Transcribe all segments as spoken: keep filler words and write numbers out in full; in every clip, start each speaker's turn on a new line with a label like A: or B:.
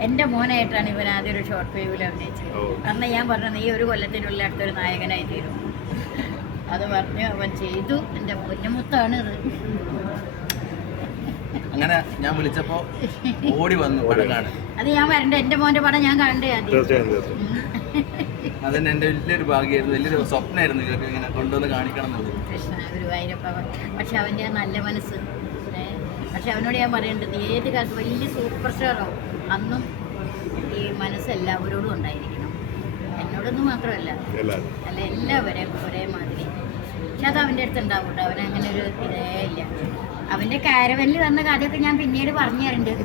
A: എൻ്റെ മോനായിട്ടാണ് ഇവൻ ആദ്യം ഒരു ഷോർട്ട് ഫിലിമിൽ അഭിനയിച്ചത്. അന്ന് ഞാൻ പറഞ്ഞു നീ ഒരു കൊല്ലത്തിനുള്ളിൽ അടുത്തൊരു നായകനായി തീരും. അത് പറഞ്ഞ് അവൻ ചെയ്തു. എൻ്റെ പൊന്നുമുത്താണ് ഇത്.
B: അങ്ങനെ ഞാൻ വിളിച്ചപ്പോ ഓടി വന്നു പടം കാണാൻ.
A: അത് ഞാൻ വരണ്ട, എൻ്റെ മോൻ്റെ പടം ഞാൻ കണ്ടേ ആദ്യം.
B: അതന്നെ എൻ്റെ വലിയൊരു ഭാഗ്യമായിരുന്നു, വലിയൊരു സ്വപ്നമായിരുന്നു ഇതൊക്കെ ഇങ്ങനെ കൊണ്ടുവന്ന് കാണിക്കണം എന്നുള്ളത്.
A: കൃഷ്ണ ഗുരുവായൂരപ്പ. പക്ഷെ അവൻ്റെ ആ നല്ല മനസ്സ്. പക്ഷെ അവനോട് ഞാൻ പറയേണ്ടത് ഏത് കാലത്ത് വലിയ സൂപ്പർ സ്റ്റാറോ അന്നും ഈ മനസ്സ് എല്ലാവരോടും ഉണ്ടായിരിക്കണം. എന്നോടൊന്നും മാത്രമല്ല, അല്ല എല്ലാവരെയും ഒരേ മാതിരി. പക്ഷെ അത് അവൻ്റെ അടുത്ത് ഉണ്ടാവും കേട്ടോ. അവനങ്ങനെ ഒരു ഇതേ ഇല്ല. അവൻ്റെ കാരവനിൽ വന്ന കഥയൊക്കെ ഞാൻ പിന്നീട് പറഞ്ഞു തരുന്നുണ്ട്.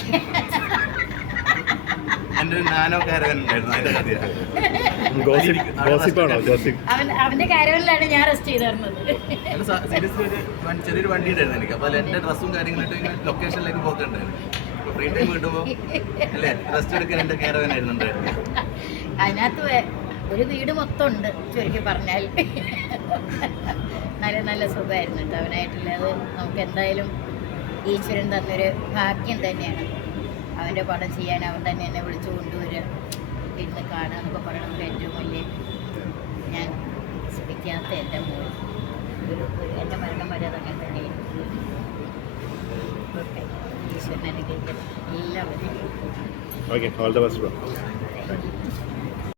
B: എൻ്റെ നാനോ കാരവൻ ഉണ്ടായിരുന്നു, അതിൻ്റെ കഥയാണ്.
A: അവൻ അവൻ്റെ കാരവനിലാണ് ഞാൻ റെസ്റ്റ് ചെയ്തിരുന്നത്.
B: സീരിയസ്ലി ഒരു ചെറിയൊരു വണ്ടി ഉണ്ടായിരുന്നു എനിക്ക്. അപ്പോൾ എൻ്റെ ഡ്രസ്സും കാര്യങ്ങളായിട്ട് ഇങ്ങനെ ലൊക്കേഷനിലേക്ക് പോക്കുണ്ടായിരുന്നു. അപ്പോൾ ഫ്രീ ടൈം കിട്ടുമ്പോൾ അല്ലേ റെസ്റ്റ് എടുക്കാൻ എൻ്റെ കാരവനായിരുന്നു ഉണ്ടായിരുന്നു.
A: അതിനകത്ത് ഒരു വീട് മൊത്തം ഉണ്ട് ചുരുക്കി പറഞ്ഞാൽ. നല്ല നല്ല സുഖമായിരുന്നു കേട്ടോ അവനായിട്ടുള്ള. അത് നമുക്ക് എന്തായാലും ഈശ്വരൻ തന്നൊരു ഭാഗ്യം തന്നെയാണ്. അവൻ്റെ പടം ചെയ്യാൻ അവൻ തന്നെ എന്നെ വിളിച്ചു കൊണ്ടുവരിക, ഇരുന്ന് കാണുക എന്നൊക്കെ പറയണം. നമുക്ക് ഏറ്റവും വലിയ ഞാൻ സ്പിക്കാത്ത എൻ്റെ മോൾ ഒരു എൻ്റെ മരണം വരെ അതങ്ങനെ തന്നെയാണ്. ഓക്കെ, ഈശ്വരൻ അനുഗ്രഹിക്കണം എല്ലാവരും.
C: Okay, all the best.